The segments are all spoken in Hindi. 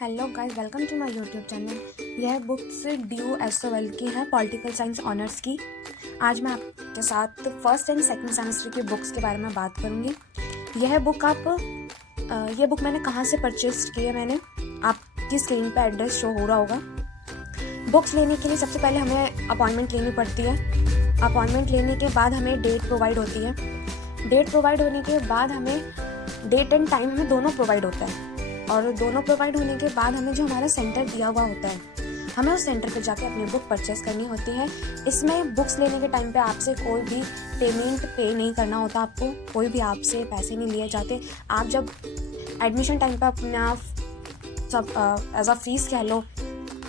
Hello guys, welcome to my YouTube channel. यह बुक्स ड्यू एसओएल की है, पॉलिटिकल साइंस ऑनर्स की। आज मैं आपके साथ फर्स्ट एंड सेकंड सेमेस्टर की बुक्स के बारे में बात करूंगी। यह बुक मैंने कहाँ से परचेज की है, मैंने आपकी स्क्रीन पे एड्रेस शो हो रहा होगा। बुक्स लेने के लिए सबसे पहले हमें अपॉइंटमेंट लेनी पड़ती है। अपॉइंटमेंट लेने के बाद हमें डेट प्रोवाइड होती है। डेट प्रोवाइड होने के बाद हमें डेट एंड टाइम हमें दोनों प्रोवाइड होता है, और दोनों प्रोवाइड होने के बाद हमें जो हमारा सेंटर दिया हुआ होता है, हमें उस सेंटर पर जाके अपनी बुक परचेस करनी होती है। इसमें बुक्स लेने के टाइम पे आपसे कोई भी पेमेंट पे नहीं करना होता, आपको कोई भी आपसे पैसे नहीं लिए जाते। आप जब एडमिशन टाइम पे अपना सब एज अ फीस कह लो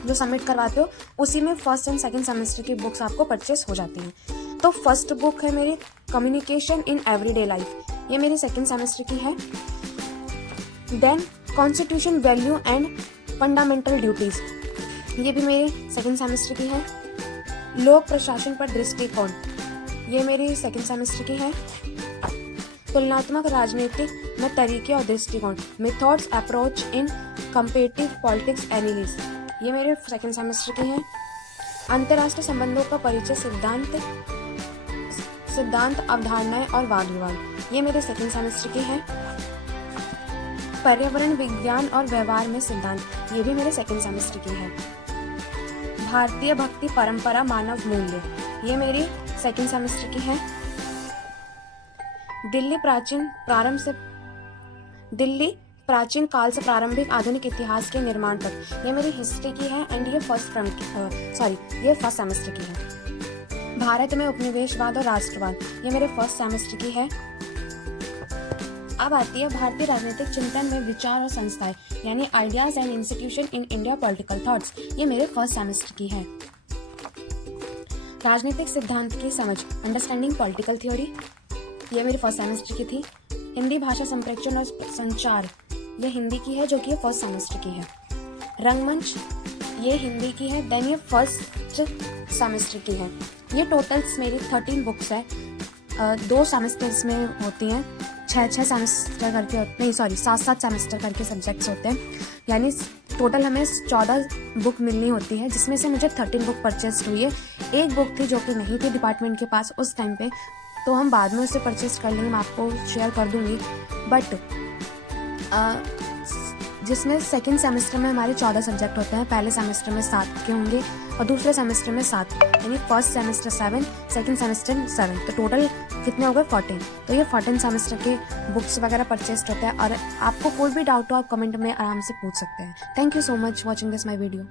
जो सबमिट करवाते हो, उसी में फर्स्ट एंड सेकंड सेमेस्टर की बुक्स आपको परचेस हो जाती हैं। तो फर्स्ट बुक है मेरी कम्युनिकेशन इन एवरीडे लाइफ, ये मेरी सेकंड सेमेस्टर की है। Then constitution value and fundamental duties, ये भी मेरे सेकंड सेमेस्टर की है। लोक प्रशासन पर दृष्टिकोण, ये मेरी सेकंड सेमेस्टर की है। तुलनात्मक राजनीतिक में तरीके और दृष्टिकोण, methods approach in competitive politics analysis, ये मेरे सेकंड सेमेस्टर की है। अंतर्राष्ट्रीय संबंधों का परिचय, सिद्धांत अवधारणाएं और वाद विवाद, ये मेरे सेकंड सेमेस्टर की है। पर्यावरण विज्ञान और व्यवहार में सिद्धांत, ये भी मेरे सेकंड सेमेस्टर की है। भारतीय भक्ति परंपरा मानव मूल्य, ये मेरी सेकंड सेमेस्टर की है। दिल्ली प्राचीन काल से प्रारंभिक आधुनिक इतिहास के निर्माण तक, ये मेरी हिस्ट्री की है एंड ये फर्स्ट सेमेस्टर की है। भारत में उपनिवेशवाद और राष्ट्रवाद, ये मेरे फर्स्ट सेमेस्टर की है। अब आती है भारतीय राजनीतिक चिंतन में विचार और संस्थाएं, यानी ideas and institution in India political thoughts, ये मेरे फर्स्ट सेमेस्टर की है। राजनीतिक सिद्धांत की समझ, अंडरस्टैंडिंग पॉलिटिकल थ्योरी, ये मेरी फर्स्ट सेमेस्टर की थी। हिंदी भाषा संप्रेषण और संचार, ये हिंदी की है जो कि फर्स्ट सेमेस्टर की है। रंगमंच, ये हिंदी की है, देन ये फर्स्ट सेमेस्टर की है। ये टोटल्स मेरी 13 बुक्स है, 2 सेमेस्टर्स में होती हैं, 6 सेमेस्टर करके, नहीं सॉरी 7 सेमेस्टर करके सब्जेक्ट्स होते हैं, यानी टोटल हमें 14 बुक मिलनी होती है, जिसमें से मुझे 13 बुक परचेज हुई है। एक बुक थी जो कि नहीं थी डिपार्टमेंट के पास उस टाइम पे, तो हम बाद में उसे परचेज कर लेंगे, मैं आपको शेयर कर दूंगी। बट जिसमें सेकेंड सेमेस्टर में हमारे 14 सब्जेक्ट होते हैं, पहले सेमेस्टर में 7 के होंगे और दूसरे सेमेस्टर में 7, यानी फर्स्ट सेमेस्टर 7, सेकंड सेमेस्टर 7, तो टोटल कितने हो गए 14। तो ये 14 सेमेस्टर के बुक्स वगैरह परचेज होते हैं, और आपको कोई भी डाउट हो आप कमेंट में आराम से पूछ सकते हैं। Thank you so much watching this my video.